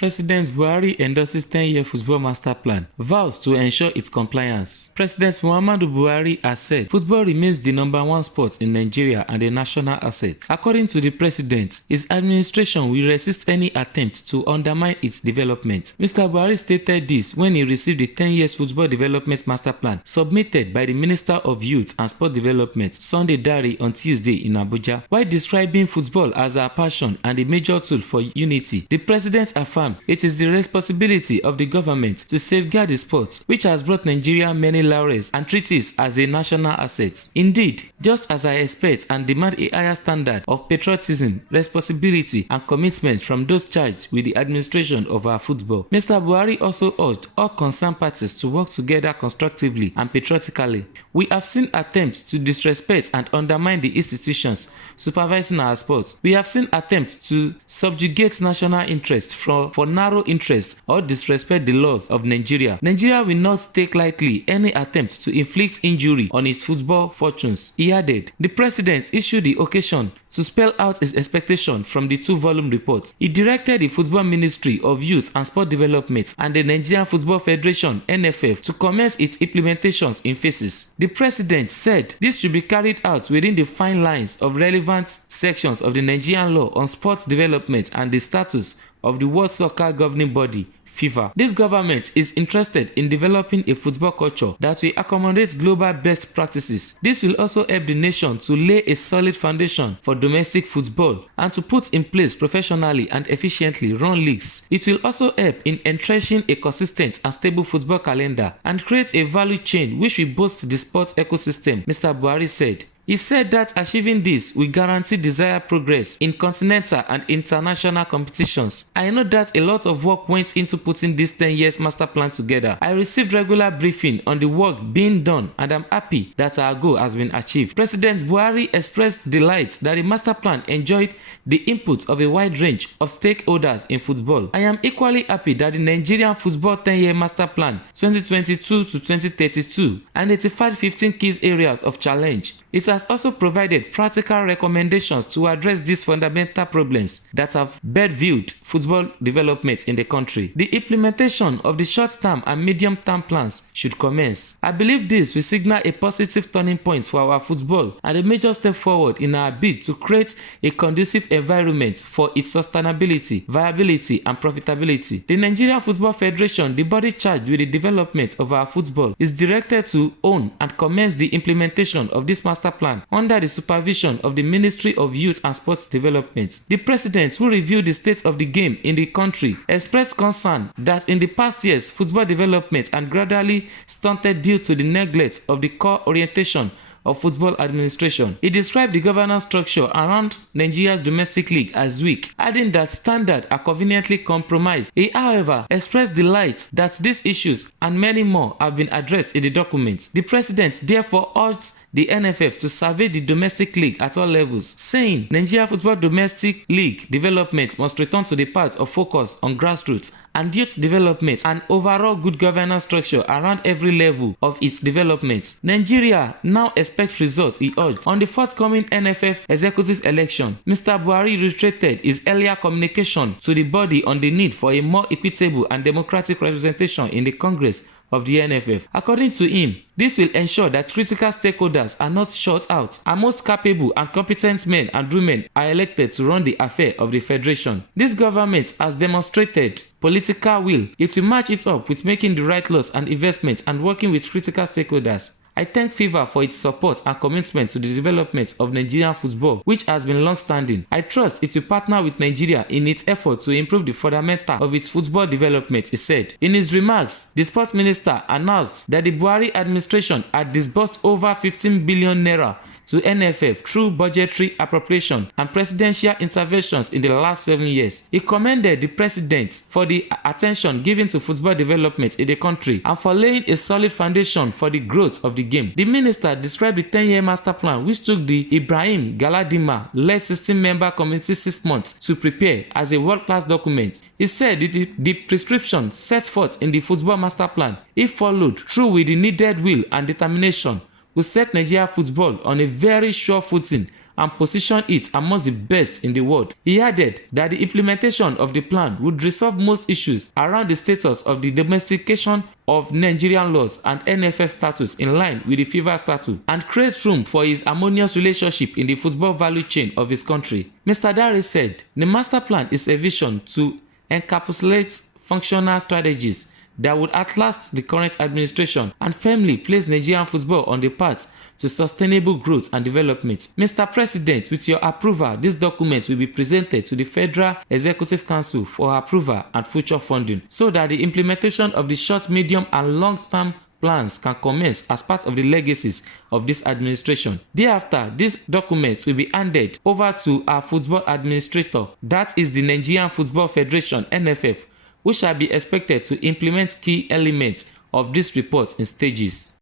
President Buhari endorses 10-year football master plan, vows to ensure its compliance. President Muhammadu Buhari has said football remains the number one sport in Nigeria and a national asset. According to the president, his administration will resist any attempt to undermine its development. Mr. Buhari stated this when he received the 10-year football development master plan submitted by the Minister of Youth and Sport Development, Sunday Dare, on Tuesday in Abuja. While describing football as our passion and a major tool for unity, the president affirmed it is the responsibility of the government to safeguard the sport, which has brought Nigeria many laurels, and treat it as a national asset. Indeed, just as I expect and demand a higher standard of patriotism, responsibility, and commitment from those charged with the administration of our football, Mr. Buhari also urged all concerned parties to work together constructively and patriotically. We have seen attempts to disrespect and undermine the institutions supervising our sports. We have seen attempts to subjugate national interests for narrow interests or disrespect the laws of Nigeria. Nigeria will not take lightly any attempt to inflict injury on its football fortunes, he added. The president issued the occasion to spell out his expectation from the two-volume report. He directed the Football Ministry of Youth and Sport Development and the Nigerian Football Federation (NFF) to commence its implementations in phases. The president said this should be carried out within the fine lines of relevant sections of the Nigerian law on sports development and the status of the World Soccer Governing Body, FIFA. This government is interested in developing a football culture that will accommodate global best practices. This will also help the nation to lay a solid foundation for domestic football and to put in place professionally and efficiently run leagues. It will also help in entrenching a consistent and stable football calendar and create a value chain which will boost the sports ecosystem, Mr. Buhari said. He said that achieving this will guarantee desired progress in continental and international competitions. I know that a lot of work went into putting this 10 years master plan together. I received regular briefing on the work being done and I'm happy that our goal has been achieved. President Buhari expressed delight that the master plan enjoyed the input of a wide range of stakeholders in football. I am equally happy that the Nigerian Football 10-year master plan 2022 to 2032 identified 15 key areas of challenge. It has also provided practical recommendations to address these fundamental problems that have bedviewed football development in the country. The implementation of the short-term and medium-term plans should commence. I believe this will signal a positive turning point for our football and a major step forward in our bid to create a conducive environment for its sustainability, viability, and profitability. The Nigerian Football Federation, the body charged with the development of our football, is directed to own and commence the implementation of this master plan under the supervision of the Ministry of Youth and Sports Development. The president, who reviewed the state of the game in the country, expressed concern that in the past years, football development had gradually stunted due to the neglect of the core orientation of football administration. He described the governance structure around Nigeria's domestic league as weak, adding that standards are conveniently compromised. He, however, expressed delight that these issues and many more have been addressed in the documents. The president therefore urged the NFF to survey the domestic league at all levels, saying Nigeria Football Domestic League development must return to the path of focus on grassroots and youth development and overall good governance structure around every level of its development. Nigeria now expects results, he urged. On the forthcoming NFF executive election, Mr. Buhari reiterated his earlier communication to the body on the need for a more equitable and democratic representation in the Congress of the NFF. According to him, this will ensure that critical stakeholders are not shut out and most capable and competent men and women are elected to run the affair of the federation. This government has demonstrated political will. It will match it up with making the right laws and investments and working with critical stakeholders. I thank FIFA for its support and commitment to the development of Nigerian football, which has been long-standing. I trust it will partner with Nigeria in its effort to improve the fundamental of its football development, he said. In his remarks, the sports minister announced that the Buhari administration had disbursed over 15 billion naira to NFF through budgetary appropriation and presidential interventions in the last 7 years. He commended the president for the attention given to football development in the country and for laying a solid foundation for the growth of the game. The minister described the 10-year master plan, which took the Ibrahim Galadima-led 16-member committee 6 months to prepare, as a world-class document. He said the prescription set forth in the football master plan, if followed through with the needed will and determination, will set Nigeria football on a very sure footing and position it amongst the best in the world. He added that the implementation of the plan would resolve most issues around the status of the domestication of Nigerian laws and NFF status in line with the FIFA statute, and create room for his harmonious relationship in the football value chain of his country. Mr. Dare said, the master plan is a vision to encapsulate functional strategies that would outlast the current administration and firmly place Nigerian football on the path to sustainable growth and development. Mr. President, with your approval, this document will be presented to the Federal Executive Council for approval and future funding, so that the implementation of the short, medium, and long-term plans can commence as part of the legacies of this administration. Thereafter, these documents will be handed over to our football administrator, that is the Nigerian Football Federation (NFF), which shall be expected to implement key elements of this report in stages.